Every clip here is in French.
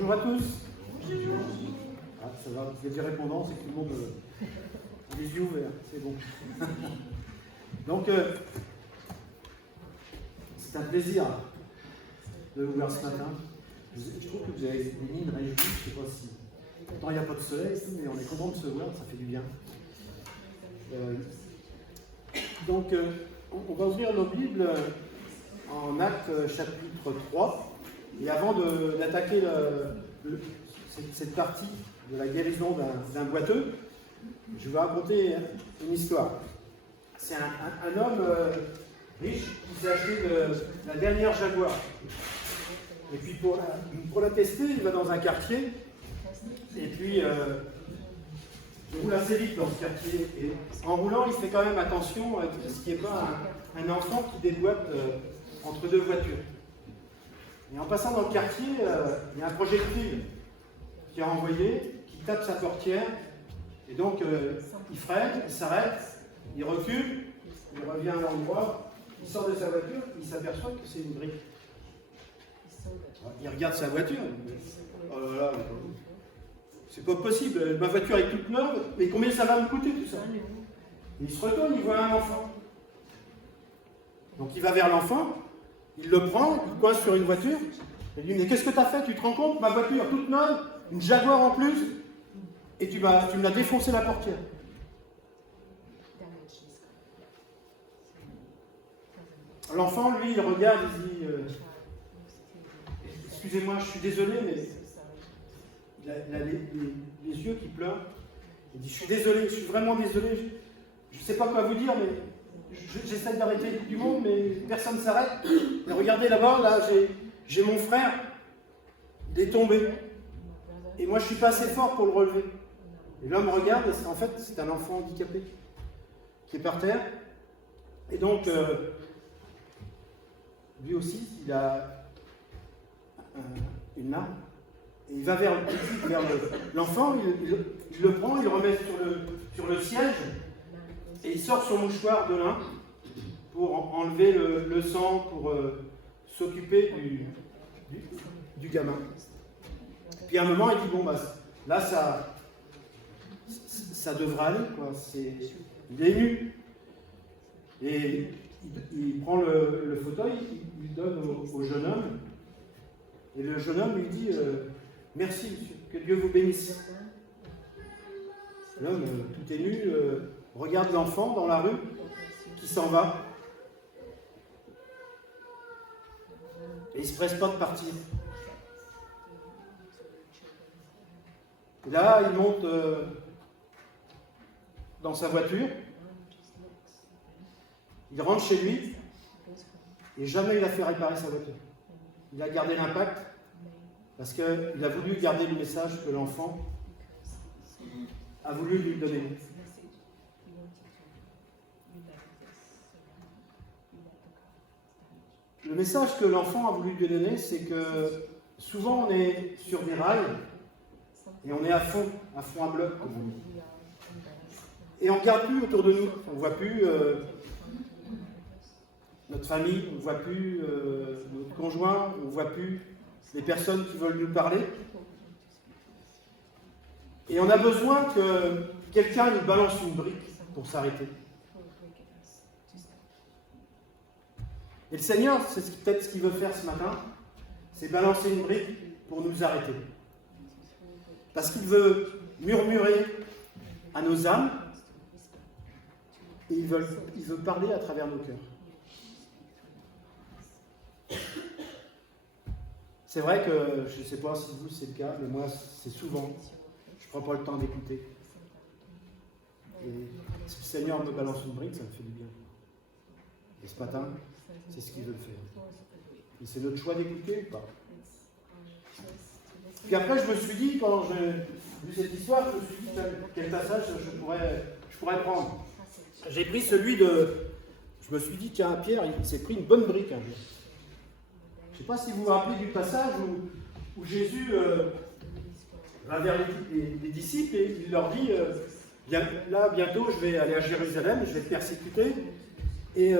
Bonjour à tous. Bonjour. Ah, ça va, vous êtes des répondants, c'est que tout le monde a les yeux ouverts, c'est bon. Donc, c'est un plaisir de vous voir ce matin. Je trouve que vous avez des mines réjouies, je ne sais pas si... Pourtant, il n'y a pas de soleil, mais on est content de se voir, ça fait du bien. Donc, on va ouvrir nos Bibles en Actes chapitre 3. Et avant d'attaquer cette partie de la guérison d'un boiteux, je vais raconter une histoire. C'est un homme riche qui s'est acheté la dernière Jaguar. Et puis pour la tester, il va dans un quartier. Et puis il roule assez vite dans ce quartier. Et en roulant, il fait quand même attention à ce qu'il n'y ait pas un enfant qui déboîte entre deux voitures. Et en passant dans le quartier, il y a un projectile qui est envoyé, qui tape sa portière. Et donc, il freine, il s'arrête, il recule, il revient à l'endroit, il sort de sa voiture, il s'aperçoit que c'est une brique. Il regarde sa voiture, il dit, oh là là, c'est pas possible, ma voiture est toute neuve, mais combien ça va me coûter tout ça? Et il se retourne, il voit un enfant. Donc il va vers l'enfant, il le prend, il coince sur une voiture, il lui dit, mais qu'est-ce que tu as fait? Tu te rends compte? Ma voiture toute neuve, une Jaguar en plus, et tu me l'as défoncé la portière. L'enfant, lui, il regarde, il dit, excusez-moi, je suis désolé, mais il a les yeux qui pleurent. Il dit, je suis désolé, je suis vraiment désolé, je ne sais pas quoi vous dire, mais j'essaie d'arrêter du monde, mais personne ne s'arrête. Et regardez là-bas, là, j'ai mon frère, il est tombé. Et moi, je ne suis pas assez fort pour le relever. Et l'homme regarde, et en fait, c'est un enfant handicapé qui est par terre. Et donc, lui aussi, il a une larme. Et il va vers l'enfant, il le prend, il le remet sur le siège, et il sort son mouchoir de lin pour enlever le sang, pour s'occuper du gamin. Puis à un moment, il dit, bon, bah, là, ça devrait aller, quoi. Il est ému. Et il prend le fauteuil, il donne au jeune homme, et le jeune homme lui dit, merci, monsieur, que Dieu vous bénisse. L'homme, tout ému, regarde l'enfant dans la rue qui s'en va. Et il ne se presse pas de partir. Et là, il monte dans sa voiture. Il rentre chez lui. Et jamais il a fait réparer sa voiture. Il a gardé l'impact parce qu'il a voulu garder le message que l'enfant a voulu lui donner. Le message que l'enfant a voulu lui donner, c'est que souvent on est sur des rails et on est à fond à bloc. Et on ne regarde plus autour de nous, on ne voit plus notre famille, on ne voit plus notre conjoint, on ne voit plus les personnes qui veulent nous parler. Et on a besoin que quelqu'un nous balance une brique pour s'arrêter. Et le Seigneur, c'est peut-être ce qu'il veut faire ce matin, c'est balancer une brique pour nous arrêter. Parce qu'il veut murmurer à nos âmes et il veut parler à travers nos cœurs. C'est vrai que, je ne sais pas si vous c'est le cas, mais moi c'est souvent, je ne prends pas le temps d'écouter. Et si le Seigneur me balance une brique, ça me fait du bien. Et ce matin, c'est ce qu'il veut faire. Et c'est notre choix d'écouter ou pas. Puis après, je me suis dit, quand j'ai vu cette histoire, je me suis dit, quel passage je pourrais prendre. J'ai pris celui de... Je me suis dit, tiens, Pierre, il s'est pris une bonne brique un jour. Je ne sais pas si vous vous rappelez du passage où Jésus va vers les disciples et il leur dit, là, bientôt, je vais aller à Jérusalem, je vais être persécuté, et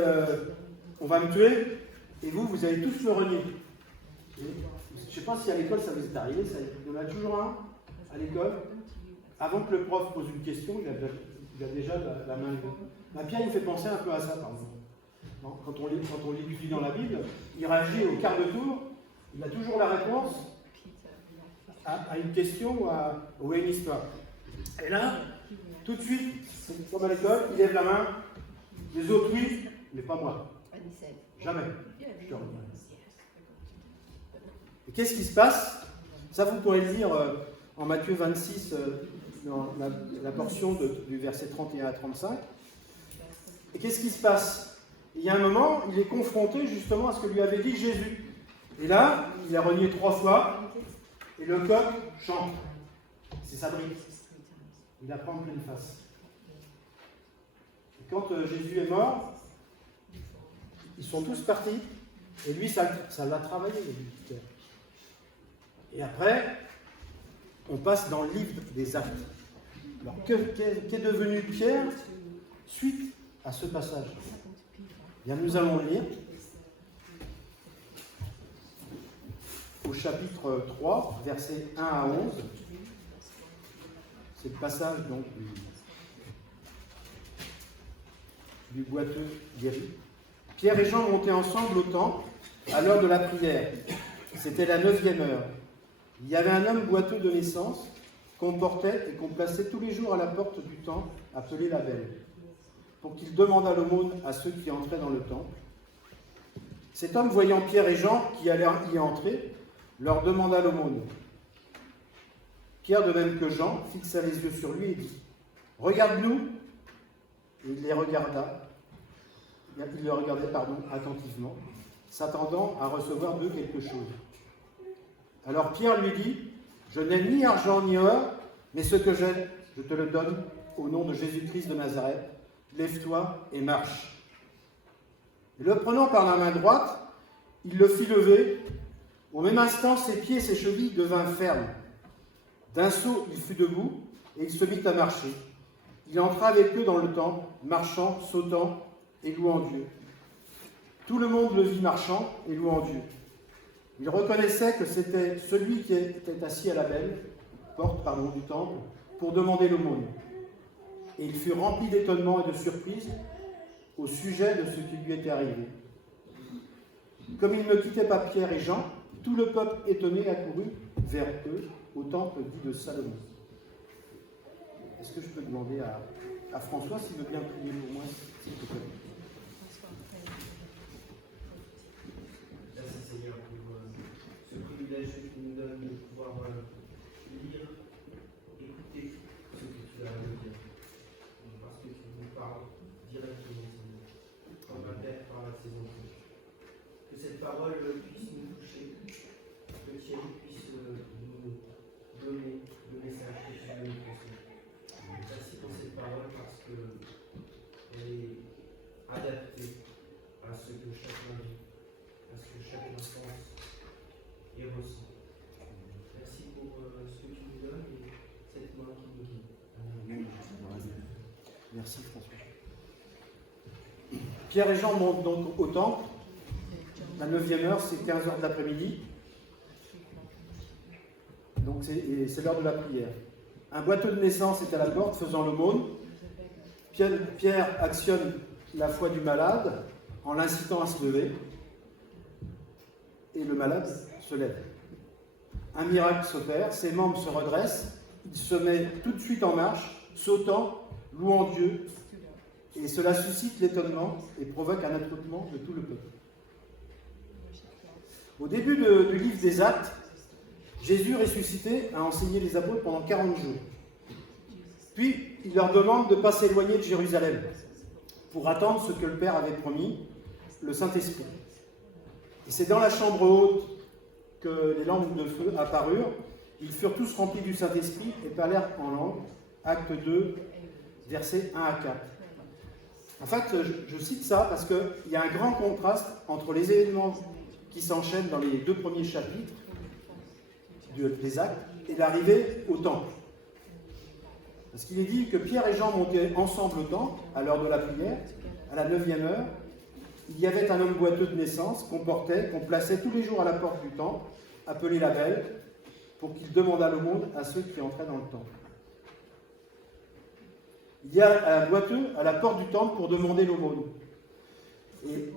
on va me tuer, et vous allez tous me renier. Je ne sais pas si à l'école ça vous est arrivé, il y en a toujours un à l'école. Avant que le prof pose une question, il a déjà la main levée. Ma Pierre, il me fait penser un peu à ça, par exemple. Quand on l'étudie dans la Bible, il réagit au quart de tour, il a toujours la réponse à une question ou à une histoire. Et là, tout de suite, comme à l'école, il lève la main, les autres oui, mais pas moi. Jamais. Et qu'est-ce qui se passe? Ça, vous pourrez le lire en Matthieu 26, dans la portion du verset 31 à 35. Et qu'est-ce qui se passe? Il y a un moment, il est confronté justement à ce que lui avait dit Jésus. Et là, il a renié 3 fois, et le coq chante. C'est sa brique. Il apprend en pleine face. Et quand Jésus est mort, ils sont tous partis, et lui, ça l'a travaillé, le ministère. Et après, on passe dans le livre des Actes. Alors, qu'est devenu Pierre suite à ce passage? Bien, nous allons lire au chapitre 3, versets 1 à 11. C'est le passage donc du boiteux guéri. Pierre et Jean montaient ensemble au temple à l'heure de la prière. C'était la 9e heure. Il y avait un homme boiteux de naissance qu'on portait et qu'on plaçait tous les jours à la porte du temple, appelé la Belle, pour qu'il demandât l'aumône à ceux qui entraient dans le temple. Cet homme, voyant Pierre et Jean qui allaient y entrer, leur demanda l'aumône. Pierre, de même que Jean, fixa les yeux sur lui et dit « Regarde-nous !» Et il les regarda. Il le regardait, attentivement, s'attendant à recevoir d'eux quelque chose. Alors Pierre lui dit « Je n'ai ni argent ni or, mais ce que j'ai, je te le donne au nom de Jésus-Christ de Nazareth. Lève-toi et marche. » Et le prenant par la main droite, il le fit lever. Au même instant, ses pieds et ses chevilles devinrent fermes. D'un saut, il fut debout et il se mit à marcher. Il entra avec eux dans le temple, marchant, sautant et louant Dieu. Tout le monde le vit marchant et louant Dieu. Il reconnaissait que c'était celui qui était assis à la porte du temple, pour demander l'aumône. Et il fut rempli d'étonnement et de surprise au sujet de ce qui lui était arrivé. Comme il ne quittait pas Pierre et Jean, tout le peuple étonné accourut vers eux au temple dit de Salomon. Est-ce que je peux demander à François s'il veut bien prier pour moi, s'il te plaît? Merci Seigneur pour ce privilège que tu nous donnes de pouvoir lire, écouter ce que tu as à nous dire. Parce que tu nous parles directement, Seigneur, comme un père par la saison. Que cette parole puisse nous toucher, que Thierry puisse nous donner le message que tu veux nous transmettre. Merci pour cette parole parce qu'elle est adaptée à ce que chacun vit, à ce que chacun pense et ressent. Merci pour ce que tu nous donnes et cette main qui nous guide. Amen. Merci François. Pierre et Jean montent donc au temple. La 9e heure, c'est 15h de l'après-midi. Donc c'est l'heure de la prière. Un boiteux de naissance est à la porte faisant l'aumône. Pierre actionne la foi du malade en l'incitant à se lever. Et le malade se lève. Un miracle s'opère, ses membres se redressent, il se met tout de suite en marche, sautant, louant Dieu, et cela suscite l'étonnement et provoque un attroupement de tout le peuple. Au début du livre des Actes, Jésus ressuscité a enseigné les apôtres pendant 40 jours. Puis, il leur demande de ne pas s'éloigner de Jérusalem pour attendre ce que le Père avait promis, le Saint-Esprit. Et c'est dans la chambre haute que les langues de feu apparurent. Ils furent tous remplis du Saint-Esprit et parlèrent en langue. Acte 2, versets 1 à 4. En fait, je cite ça parce qu'il y a un grand contraste entre les événements qui s'enchaînent dans les 2 premiers chapitres des Actes et l'arrivée au temple. Parce qu'il est dit que Pierre et Jean montaient ensemble au temple à l'heure de la prière, à la 9e heure. il y avait un homme boiteux de naissance qu'on plaçait tous les jours à la porte du temple, appelé la Belle, pour qu'il demandât l'aumône à ceux qui entraient dans le temple. Il y a un boiteux à la porte du temple pour demander l'aumône. Et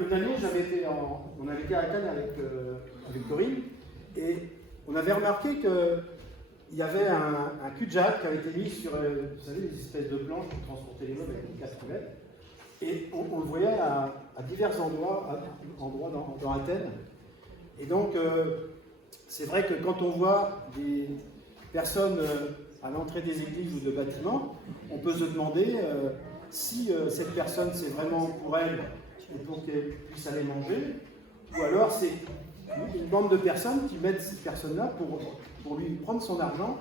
une année, on avait été à Athènes avec Corinne, et on avait remarqué qu'il y avait un cul-de-jatte qui avait été mis sur, vous savez, des espèces de planches pour transporter les meubles avec une casquette. Et on le voyait à divers endroits dans Athènes. Et donc, c'est vrai que quand on voit des personnes à l'entrée des églises ou de bâtiments, on peut se demander si cette personne, c'est vraiment pour elle et pour qu'elle puisse aller manger, ou alors c'est une bande de personnes qui mettent cette personne-là pour lui prendre son argent.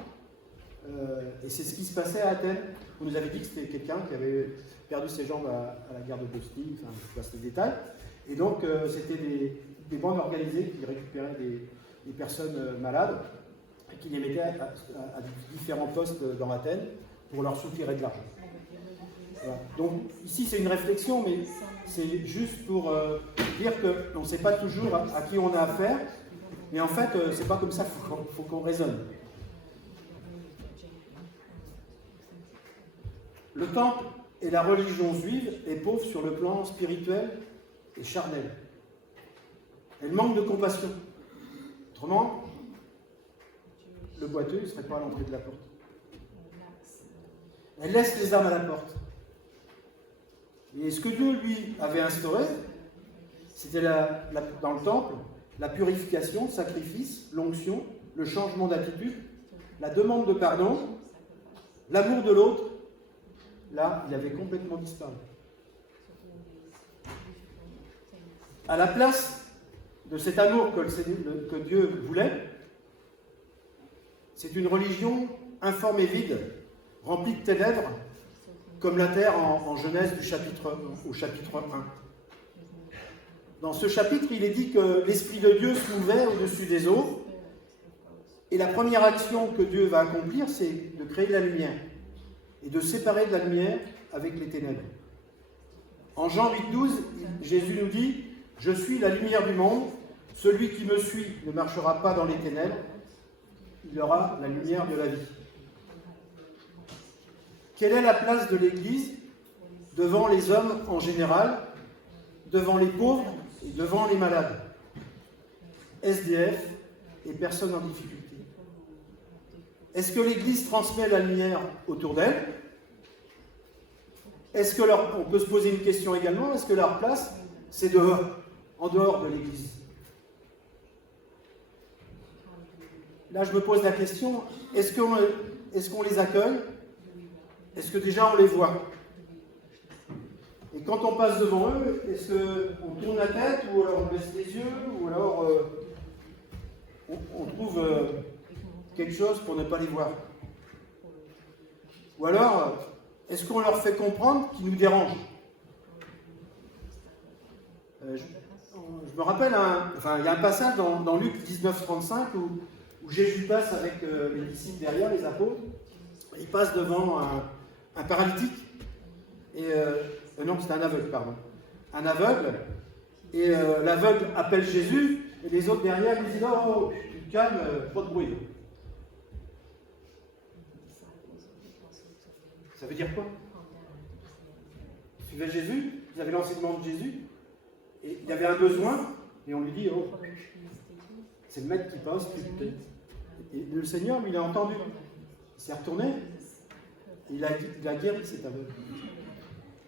Et c'est ce qui se passait à Athènes. On nous avait dit que c'était quelqu'un qui avait perdu ses jambes à la guerre de Bosnie, enfin, je passe les détails. Et donc, c'était des bandes organisées qui récupéraient des personnes malades et qui les mettaient à différents postes dans Athènes pour leur soutirer de l'argent. Voilà. Donc, ici, c'est une réflexion, mais c'est juste pour dire qu'on ne sait pas toujours à qui on a affaire, mais en fait, c'est pas comme ça qu'il faut qu'on raisonne. Le temple et la religion juive est pauvre sur le plan spirituel et charnel. Elle manque de compassion. Autrement, le boiteux ne serait pas à l'entrée de la porte. Elle laisse les âmes à la porte. Et ce que Dieu, lui, avait instauré, c'était dans le temple, la purification, le sacrifice, l'onction, le changement d'attitude, la demande de pardon, l'amour de l'autre. Là, il avait complètement disparu. À la place de cet amour que Dieu voulait, c'est une religion informe et vide, remplie de ténèbres, comme la terre en Genèse au chapitre 1. Dans ce chapitre, il est dit que l'Esprit de Dieu se mouvait au-dessus des eaux, et la première action que Dieu va accomplir, c'est de créer de la lumière, et de séparer de la lumière avec les ténèbres. En Jean 8,12, Jésus nous dit « Je suis la lumière du monde, celui qui me suit ne marchera pas dans les ténèbres, il aura la lumière de la vie. » Quelle est la place de l'Église devant les hommes en général, devant les pauvres et devant les malades, SDF et personnes en difficulté? Est-ce que l'Église transmet la lumière autour d'elle? Est-ce que on peut se poser une question également, est-ce que leur place, c'est en dehors de l'Église? Là, je me pose la question, est-ce qu'on les accueille? Est-ce que déjà on les voit? Et quand on passe devant eux, est-ce qu'on tourne la tête, ou alors on baisse les yeux, ou alors on trouve quelque chose pour ne pas les voir? Ou alors, est-ce qu'on leur fait comprendre qu'ils nous dérangent? Je me rappelle, il y a un passage dans Luc 19,35 où Jésus passe avec les disciples derrière, les apôtres. Il passe devant un paralytique, non, c'est un aveugle, pardon. Un aveugle, et l'aveugle appelle Jésus, et les autres derrière lui disent « Oh, tu te calmes, pas de bruit. » Ça veut dire quoi? Ils suivaient Jésus, ils avaient l'enseignement de Jésus, et il y avait un besoin, et on lui dit « Oh, c'est le maître qui passe, et le Seigneur, lui, il a entendu. Il s'est retourné, il a guéri cet aveugle.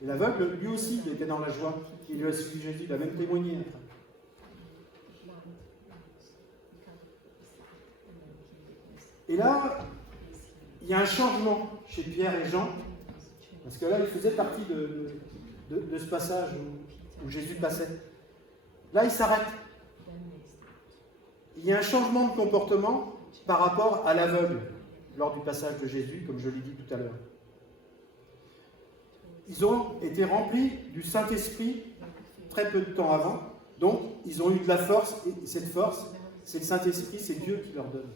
Et l'aveugle, lui aussi, il était dans la joie. Il lui a suivi Jésus, il a même témoigné. Et là, il y a un changement chez Pierre et Jean, parce que là, ils faisaient partie de ce passage où Jésus passait. Là, il s'arrête. Il y a un changement de comportement par rapport à l'aveugle lors du passage de Jésus, comme je l'ai dit tout à l'heure. Ils ont été remplis du Saint-Esprit très peu de temps avant, donc ils ont eu de la force, et cette force, c'est le Saint-Esprit, c'est Dieu qui leur donne.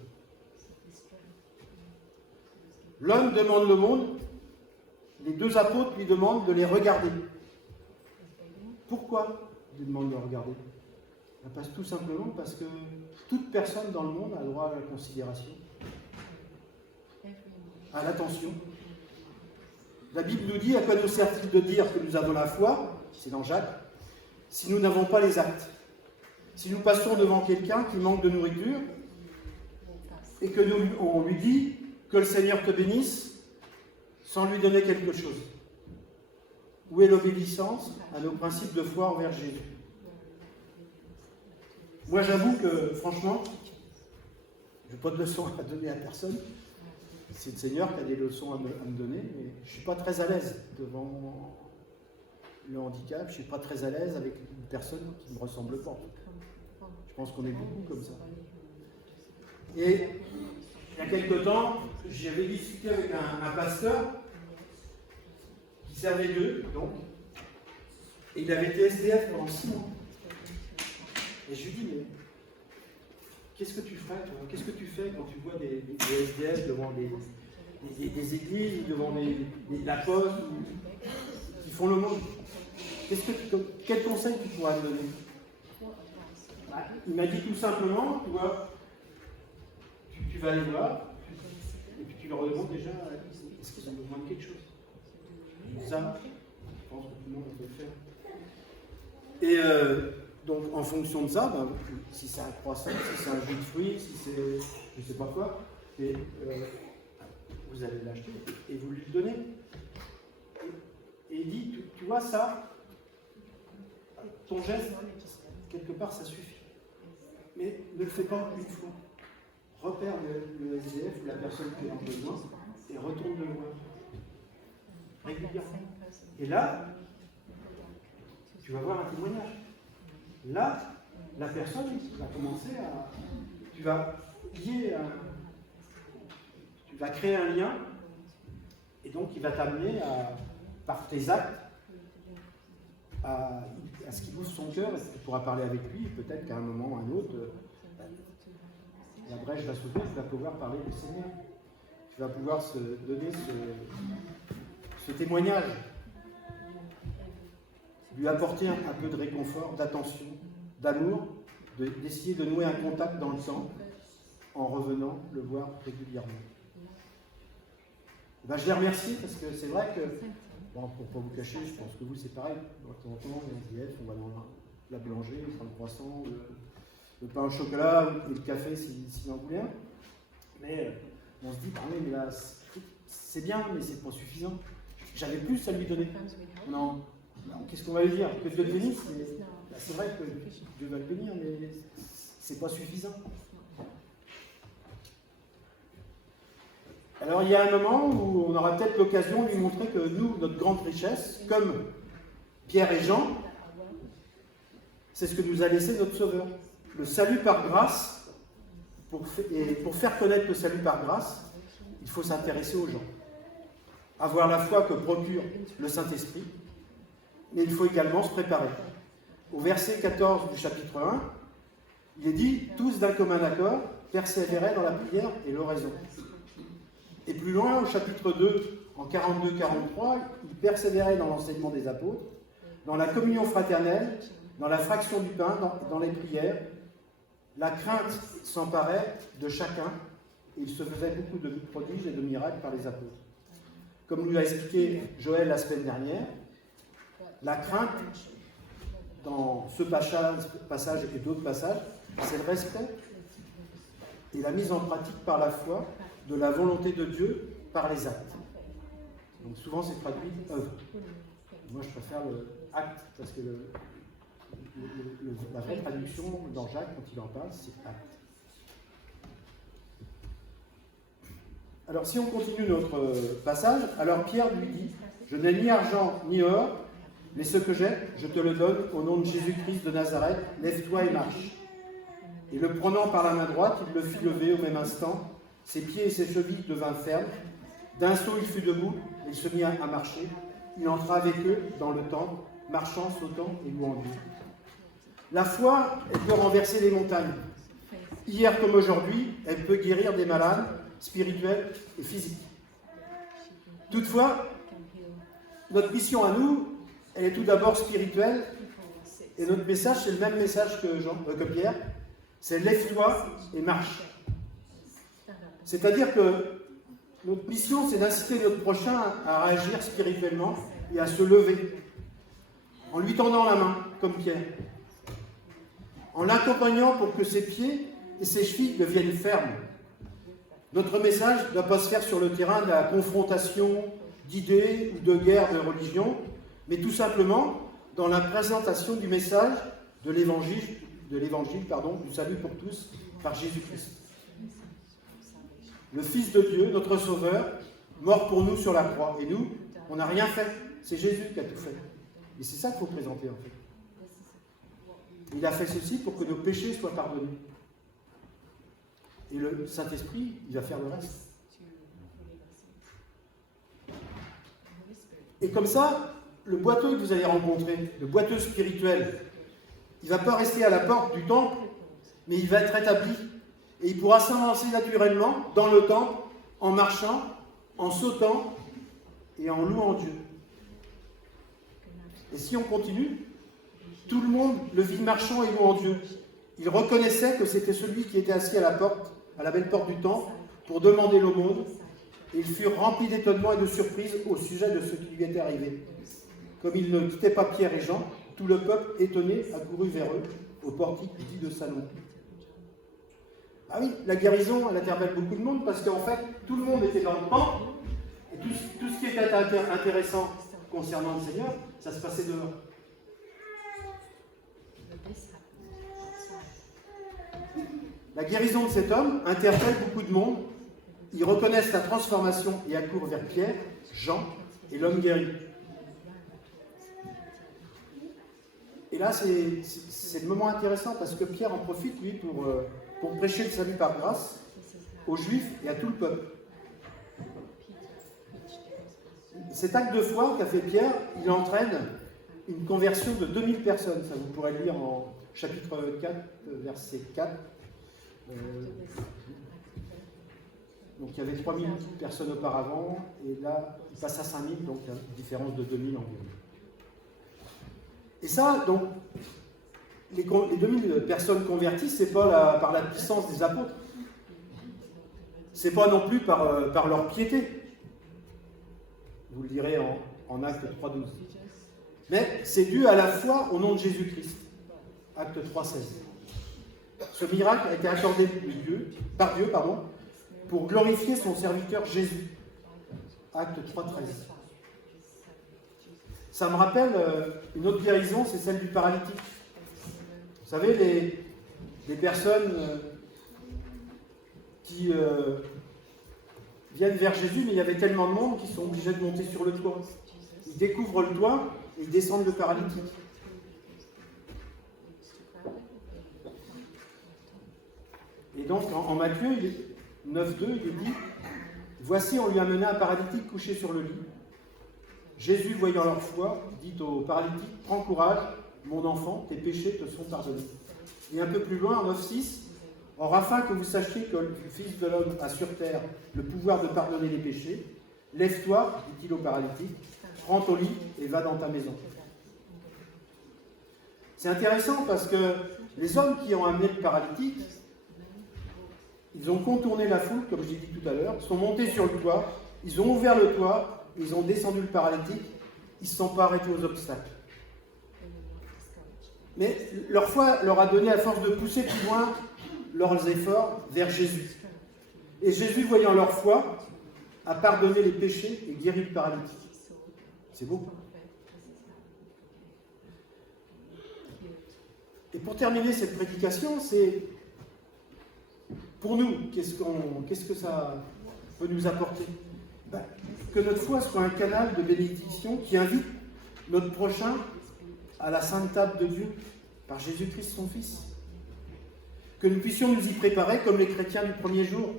L'homme demande l'aumône, les deux apôtres lui demandent de les regarder. Pourquoi il lui demande de les regarder? Tout simplement parce que toute personne dans le monde a droit à la considération, à l'attention. La Bible nous dit, à quoi nous sert-il de dire que nous avons la foi, c'est dans Jacques, si nous n'avons pas les actes? Si nous passons devant quelqu'un qui manque de nourriture et que on lui dit que le Seigneur te bénisse sans lui donner quelque chose. Où est l'obéissance à nos principes de foi envers Jésus? Moi, j'avoue que, franchement, je n'ai pas de leçons à donner à personne. C'est le Seigneur qui a des leçons à me donner, mais je ne suis pas très à l'aise devant le handicap. Je ne suis pas très à l'aise avec une personne qui ne me ressemble pas. Je pense qu'on est beaucoup comme ça. Et il y a quelque temps, j'avais discuté avec un pasteur qui servait Dieu, donc, et il avait été SDF pendant 6 mois. Et je lui dis, mais qu'est-ce que tu ferais, toi? Qu'est-ce que tu fais quand tu vois des SDF devant des églises, devant la poste, qui font le monde? Quel conseil tu pourras me donner? Il m'a dit tout simplement, tu vois, tu vas les voir, et puis tu leur demandes déjà, est-ce qu'ils ont besoin de quelque chose? Ça, je pense que tout le monde peut le faire. Et donc, en fonction de ça, si c'est un croissant, si c'est un jus de fruits, si c'est je ne sais pas quoi, et, vous allez l'acheter et vous lui donnez. Et il dit, tu vois ça, ton geste, quelque part, ça suffit. Mais ne le fais pas une fois. Repère le SDF ou la personne qui est en besoin et retourne de loin. Régulièrement. Et là, tu vas voir un témoignage. Là, la personne va commencer à... Tu vas créer un lien, et donc il va t'amener par tes actes à ce qu'il ouvre son cœur, et tu pourras parler avec lui, peut-être qu'à un moment ou à un autre, la brèche va s'ouvrir, tu vas pouvoir parler du Seigneur. Tu vas pouvoir se donner ce témoignage, lui apporter un peu de réconfort, d'attention, d'amour, d'essayer de nouer un contact dans le temps en revenant le voir régulièrement. Je les remercie parce que c'est vrai que, bon, pour ne pas vous cacher, je pense que vous c'est pareil, de temps en temps, les SDF, on va dans la boulangerie, on prend le croissant, le pain au chocolat et le café s'il en voulait un. Mais on se dit, mais là, c'est bien, mais c'est pas suffisant. J'avais plus à lui donner. Non, qu'est-ce qu'on va lui dire? Que Dieu le bénisse? C'est vrai que Dieu va le bénir, mais c'est pas suffisant. Alors il y a un moment où on aura peut-être l'occasion de lui montrer que nous, notre grande richesse, comme Pierre et Jean, c'est ce que nous a laissé notre Sauveur. Le salut par grâce, et pour faire connaître le salut par grâce, il faut s'intéresser aux gens. Avoir la foi que procure le Saint-Esprit, mais il faut également se préparer. Au verset 14 du chapitre 1, il est dit « Tous d'un commun accord persévéraient dans la prière et l'oraison ». Et plus loin, au chapitre 2, en 42-43, ils persévéraient dans l'enseignement des apôtres, dans la communion fraternelle, dans la fraction du pain, dans les prières. La crainte s'emparait de chacun, et il se faisait beaucoup de prodiges et de miracles par les apôtres. Comme nous l'a expliqué Joël la semaine dernière, la crainte, dans ce passage et d'autres passages, c'est le respect et la mise en pratique par la foi de la volonté de Dieu par les actes. Donc souvent c'est traduit œuvre. Moi je préfère le acte parce que la vraie traduction dans Jacques quand il en parle c'est acte. Alors si on continue notre passage, alors Pierre lui dit « Je n'ai ni argent ni or, mais ce que j'ai, je te le donne au nom de Jésus-Christ de Nazareth, lève-toi et marche. » Et le prenant par la main droite, il le fit lever au même instant. Ses pieds et ses chevilles devinrent fermes. D'un saut, il fut debout, et il se mit à marcher. Il entra avec eux dans le temple, marchant, sautant et louant Dieu. La foi, elle peut renverser les montagnes. Hier comme aujourd'hui, elle peut guérir des malades spirituels et physiques. Toutefois, notre mission à nous, elle est tout d'abord spirituelle. Et notre message, c'est le même message que Pierre. C'est lève-toi et marche. C'est-à-dire que notre mission, c'est d'inciter notre prochain à réagir spirituellement et à se lever. En lui tendant la main, comme Pierre. En l'accompagnant pour que ses pieds et ses chevilles deviennent fermes. Notre message ne doit pas se faire sur le terrain de la confrontation d'idées ou de guerre de religion, mais tout simplement dans la présentation du message de l'évangile, du salut pour tous, par Jésus-Christ. Le Fils de Dieu, notre Sauveur, mort pour nous sur la croix. Et nous, on n'a rien fait. C'est Jésus qui a tout fait. Et c'est ça qu'il faut présenter en fait. Il a fait ceci pour que nos péchés soient pardonnés. Et le Saint-Esprit, il va faire le reste. Et comme ça, le boiteux que vous allez rencontrer, le boiteux spirituel, il ne va pas rester à la porte du temple, mais il va être établi. Et il pourra s'avancer naturellement dans le temple, en marchant, en sautant et en louant Dieu. Et si on continue, tout le monde le vit marchant et louant Dieu. Il reconnaissait que c'était celui qui était assis à la porte, à la belle porte du temple, pour demander l'aumône. Et ils furent remplis d'étonnement et de surprise au sujet de ce qui lui était arrivé. Comme ils ne quittaient pas Pierre et Jean, tout le peuple étonné accourut vers eux, au portique dit de Salomon. Ah oui, la guérison, elle interpelle beaucoup de monde, parce qu'en fait, tout le monde était dans le temple, et tout ce qui était intéressant concernant le Seigneur, ça se passait dehors. La guérison de cet homme interpelle beaucoup de monde. Ils reconnaissent la transformation et accourent vers Pierre, Jean et l'homme guéri. Et là, c'est le moment intéressant parce que Pierre en profite, lui, pour prêcher le salut par grâce aux Juifs et à tout le peuple. Cet acte de foi qu'a fait Pierre, il entraîne une conversion de 2000 personnes. Ça, vous pourrez le lire en chapitre 4, verset 4. Donc il y avait 3000 personnes auparavant, et là, il passe à 5000, donc il y a une différence de 2000 environ. Et ça, donc, les 2000 personnes converties, c'est pas par la puissance des apôtres. C'est pas non plus par leur piété. Vous le direz en Acte 3.12. Mais c'est dû à la foi au nom de Jésus-Christ. Acte 3.16. Ce miracle a été accordé par Dieu, pour glorifier son serviteur Jésus. Acte 3.13. Ça me rappelle une autre guérison, c'est celle du paralytique. Vous savez, les personnes qui viennent vers Jésus, mais il y avait tellement de monde qu'ils sont obligés de monter sur le toit. Ils découvrent le toit et ils descendent le paralytique. Et donc, en Matthieu 9.2, il est dit « Voici, on lui amena un paralytique couché sur le lit. Jésus, voyant leur foi, dit au paralytique « Prends courage, mon enfant, tes péchés te sont pardonnés. » Et un peu plus loin, en 9.6, « Or, afin que vous sachiez que le Fils de l'homme a sur terre le pouvoir de pardonner les péchés, lève-toi, dit-il au paralytique, prends ton lit et va dans ta maison. » C'est intéressant parce que les hommes qui ont amené le paralytique, ils ont contourné la foule, comme j'ai dit tout à l'heure, sont montés sur le toit, ils ont ouvert le toit, ils ont descendu le paralytique, ils ne se sont pas arrêtés aux obstacles. Mais leur foi leur a donné, à force de pousser plus loin leurs efforts vers Jésus. Et Jésus, voyant leur foi, a pardonné les péchés et guéri le paralytique. C'est beau. Et pour terminer cette prédication, c'est pour nous, qu'est-ce que ça peut nous apporter? Que notre foi soit un canal de bénédiction qui invite notre prochain à la sainte table de Dieu, par Jésus-Christ son Fils. Que nous puissions nous y préparer comme les chrétiens du premier jour.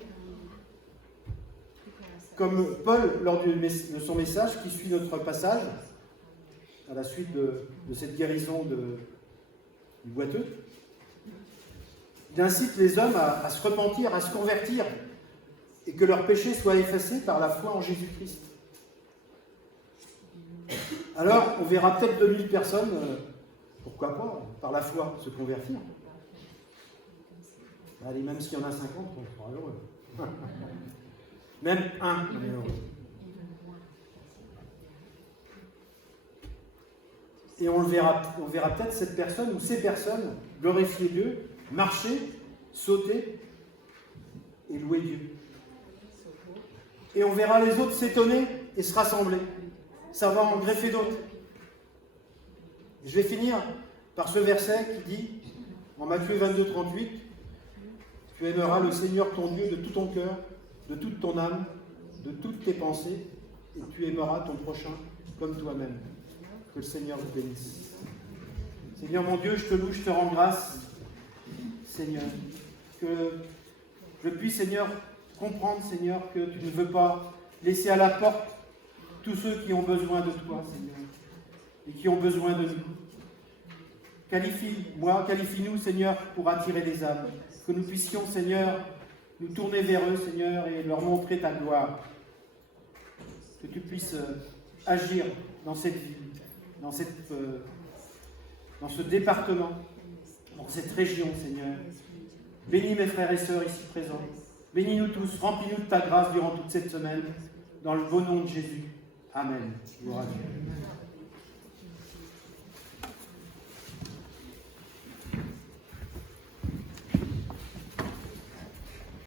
Comme Paul, lors de son message, qui suit notre passage, à la suite de cette guérison du boiteux, il incite les hommes à se repentir, à se convertir, et que leurs péchés soient effacés par la foi en Jésus-Christ. Alors, on verra peut-être 2000 personnes, pourquoi pas, par la foi, se convertir. Allez, même s'il y en a 50, on sera heureux. Même un, on est heureux. Et on verra peut-être cette personne ou ces personnes glorifier Dieu, marcher, sauter et louer Dieu. Et on verra les autres s'étonner et se rassembler. Ça va en greffer d'autres. Je vais finir par ce verset qui dit, en Matthieu 22, 38, « Tu aimeras le Seigneur ton Dieu de tout ton cœur, de toute ton âme, de toutes tes pensées, et tu aimeras ton prochain comme toi-même. » Que le Seigneur vous bénisse. Seigneur mon Dieu, je te loue, je te rends grâce, Seigneur, que je puisse, Seigneur, comprendre, Seigneur, que tu ne veux pas laisser à la porte tous ceux qui ont besoin de toi, Seigneur, et qui ont besoin de nous. Qualifie-nous, Seigneur, pour attirer des âmes, que nous puissions, Seigneur, nous tourner vers eux, Seigneur, et leur montrer ta gloire. Que tu puisses agir dans cette vie, dans ce département, dans cette région, Seigneur. Bénis mes frères et sœurs ici présents. Bénis-nous tous, remplis-nous de ta grâce durant toute cette semaine, dans le beau nom de Jésus. Amen. Gloire à Dieu.